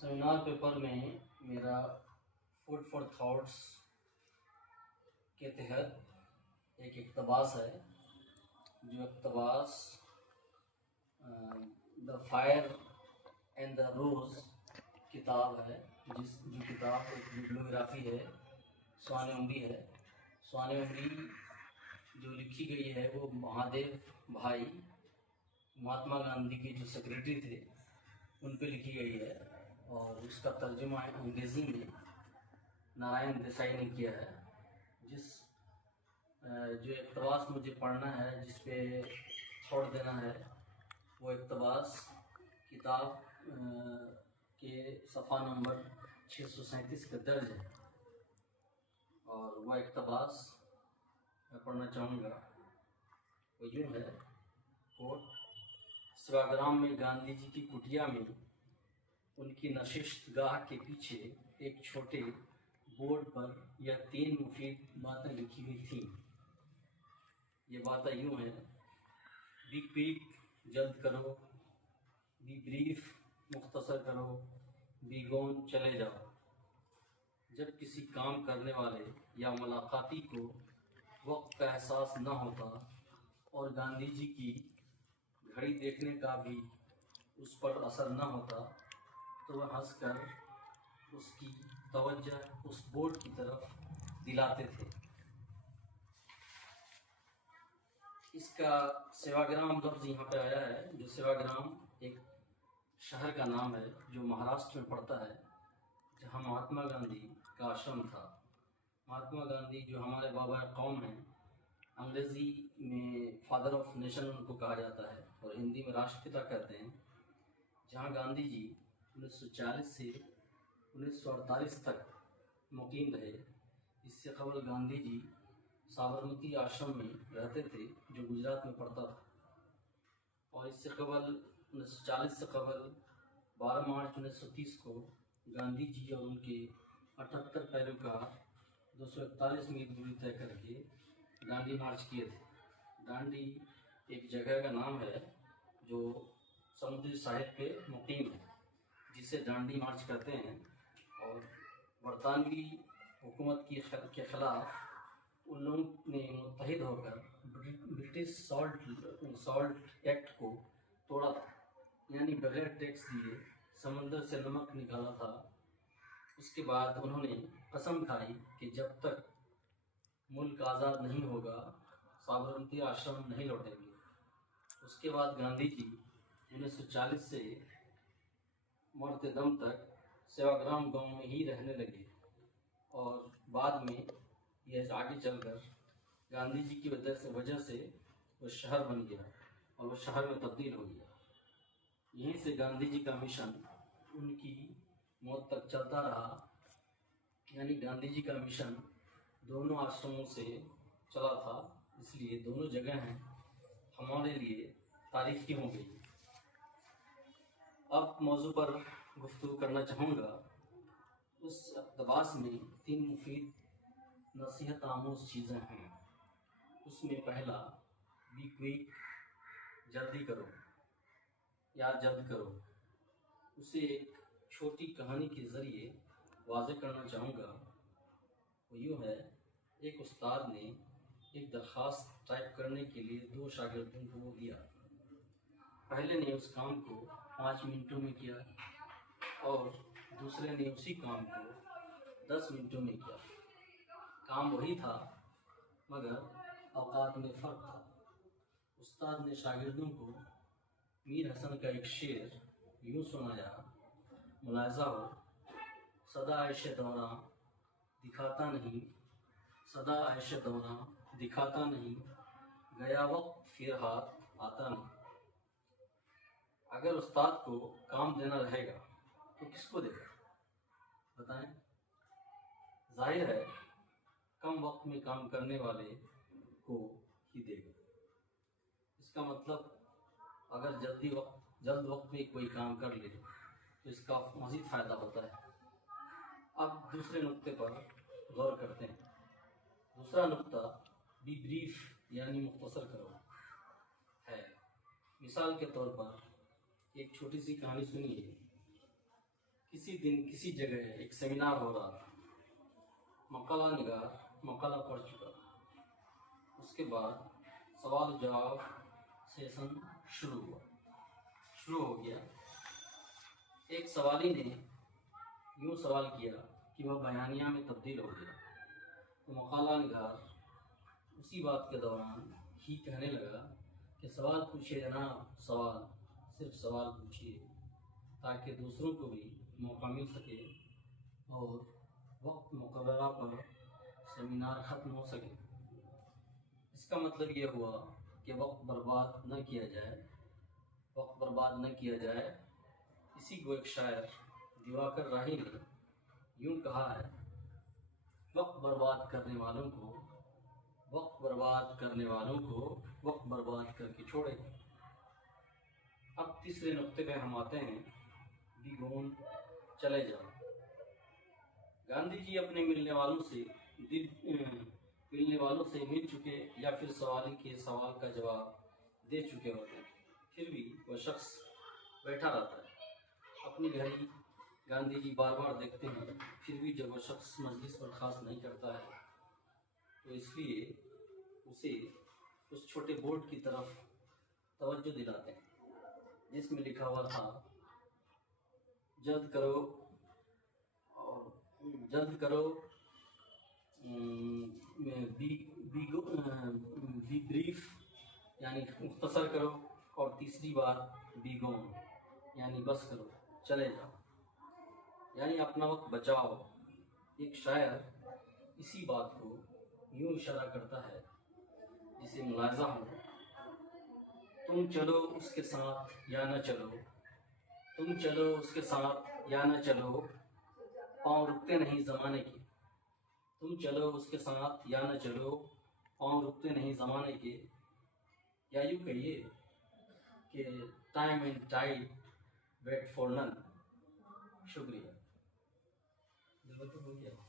Seminar paper में मेरा food for thoughts के तहत एक इक़्तिबास है। जो इक़्तिबास द फायर एंड द रोज़ किताब है, जो किताब एक बिब्लियोग्राफी है, स्वान उमरी है। स्वान उमरी जो लिखी गई है वो महादेव भाई महात्मा गांधी के जो सेक्रेटरी थे उन पे लिखी गई है, और उसका तर्जुमा अंग्रेज़ी में नारायण देसाई ने किया है। जो इक़्तिबास मुझे पढ़ना है, जिस पे थॉट देना है, वो इक़्तिबास किताब के सफ़ा नंबर 637 पे दर्ज है। और वह इक़्तिबास मैं पढ़ना चाहूँगा। वो यूँ है, कोट: सेवाग्राम में गांधी जी की कुटिया में उनकी नशिस्तगाह के पीछे एक छोटे बोर्ड पर यह 3 मुफीद बातें लिखी हुई थीं। ये बातें यूँ हैं: बी क्विक, जल्द करो; बी ब्रीफ, मुख्तसर करो; बी गोन, चले जाओ। जब किसी काम करने वाले या मुलाकाती को वक्त का एहसास न होता और गांधी जी की घड़ी देखने का भी उस पर असर न होता, तो वह हंसकर उसकी तवज्जो उस बोर्ड की तरफ दिलाते थे। इसका सेवाग्राम लफ्ज़ यहाँ पे आया है। जो सेवाग्राम एक शहर का नाम है जो महाराष्ट्र में पड़ता है, जहाँ महात्मा गांधी का आश्रम था। महात्मा गांधी जो हमारे बाबा कौम हैं, अंग्रेज़ी में फादर ऑफ नेशन उनको कहा जाता है और हिंदी में राष्ट्रपिता कहते हैं। जहाँ गांधी जी 1940 से 1948 तक मुकीम रहे। इससे कबल गांधी जी साबरमती आश्रम में रहते थे, जो गुजरात में पड़ता था। और इससे कबल 1940 से कबल 12 मार्च 1930 को गांधी जी और उनके 78 पैरोकार 241 मील दूरी तय करके दांडी मार्च किए थे। दांडी एक जगह का नाम है जो समुद्री साहिल पे मुकीम है, जिसे दांडी मार्च कहते हैं। और बरतानवी हुकूमत के ख़िलाफ़ उन लोगों ने मुत्तहिद होकर ब्रिटिश सॉल्ट एक्ट को तोड़ा था, यानी बगैर टैक्स दिए समंदर से नमक निकाला था। उसके बाद उन्होंने कसम खाई कि जब तक मुल्क आज़ाद नहीं होगा, साबरमती आश्रम नहीं लौटेंगे। उसके बाद गांधी जी 1940 से मरते दम तक सेवाग्राम गांव में ही रहने लगे, और बाद में यह आगे चलकर गांधी जी की वजह से वो शहर बन गया और वो शहर में तब्दील हो गया। यहीं से गांधी जी का मिशन उनकी मौत तक चलता रहा। यानी गांधी जी का मिशन दोनों आश्रमों से चला था, इसलिए दोनों जगह हैं हमारे लिए तारीफ़ी हो गई। अब मौजू पर गुफ्तगू करना चाहूँगा। उस इक़्तिबास में 3 मुफीद नसीहत आमूज़ चीज़ें हैं। उसमें पहला, बी क्विक, जल्दी करो या जल्द करो। उसे एक छोटी कहानी के ज़रिए वाज़े करना चाहूँगा। वो यूँ है: एक उस्ताद ने एक दरख्वास्त टाइप करने के लिए 2 शागिर्दों को दिया। पहले ने उस काम को 5 मिनटों में किया और दूसरे ने उसी काम को 10 मिनटों में किया। काम वही था, मगर औकात में फ़र्क था। उस्ताद ने शागिर्दों को मीर हसन का एक शेर यूँ सुनाया: मुलाहिज़ा हो, सदा ऐशे दौरां दिखाता नहीं, सदा ऐशे दौरां दिखाता नहीं, गया वक्त फिर हाथ आता नहीं। अगर उस्ताद को काम देना रहेगा तो किसको देगा, बताएं? जाहिर है कम वक्त में काम करने वाले को ही देगा। इसका मतलब अगर जल्द वक्त में कोई काम कर ले तो इसका मज़ीद फ़ायदा होता है। अब दूसरे नुक्ते पर गौर करते हैं। दूसरा नुक्ता बी ब्रीफ यानी मुख्तसर करो है। मिसाल के तौर पर एक छोटी सी कहानी सुनिए किसी दिन किसी जगह एक सेमिनार हो रहा था। मकाला निगार मकाला पढ़ चुका था। उसके बाद सवाल जवाब सेशन शुरू हो गया। एक सवाली ने यूँ सवाल किया कि वह बयानिया में तब्दील हो गया। तो मकाला निगार उसी बात के दौरान ही कहने लगा कि सवाल पूछिए जनाब, सिर्फ सवाल पूछिए, ताकि दूसरों को भी मौका मिल सके और वक्त मुकर्ररा पर सेमिनार ख़त्म हो सके। इसका मतलब ये हुआ कि वक्त बर्बाद न किया जाए। इसी को एक शायर दिवाकर राही ने यूँ कहा है, वक्त बर्बाद करने वालों को वक्त बर्बाद करके छोड़े। अब तीसरे नुक्ते पे हम आते हैं, बिगोन चले जाओ। गांधी जी अपने मिलने वालों से मिल चुके या फिर सवाल का जवाब दे चुके होते हैं, फिर भी वह शख्स बैठा रहता है। अपनी घड़ी गांधी जी बार बार देखते हैं, फिर भी जब वह शख्स मजलिस बर्खास्त नहीं करता है तो इसलिए उसे उस छोटे बोर्ड की तरफ तवज्जो दिलाते हैं जिसमें लिखा हुआ था, जल्द करो बी ब्रीफ यानी मुख्तसर करो, और तीसरी बात बी गोन यानी बस करो, चले जाओ, यानी अपना वक्त बचाओ। एक शायर इसी बात को यूँ इशारा करता है जिसे मुलाज़ा हो, तुम चलो उसके साथ या न चलो, पाँव रुकते नहीं ज़माने के। तुम चलो उसके साथ या न चलो, पाँव रुकते नहीं ज़माने के। या यूँ कहिए कि time and tide wait for none. शुक्रिया।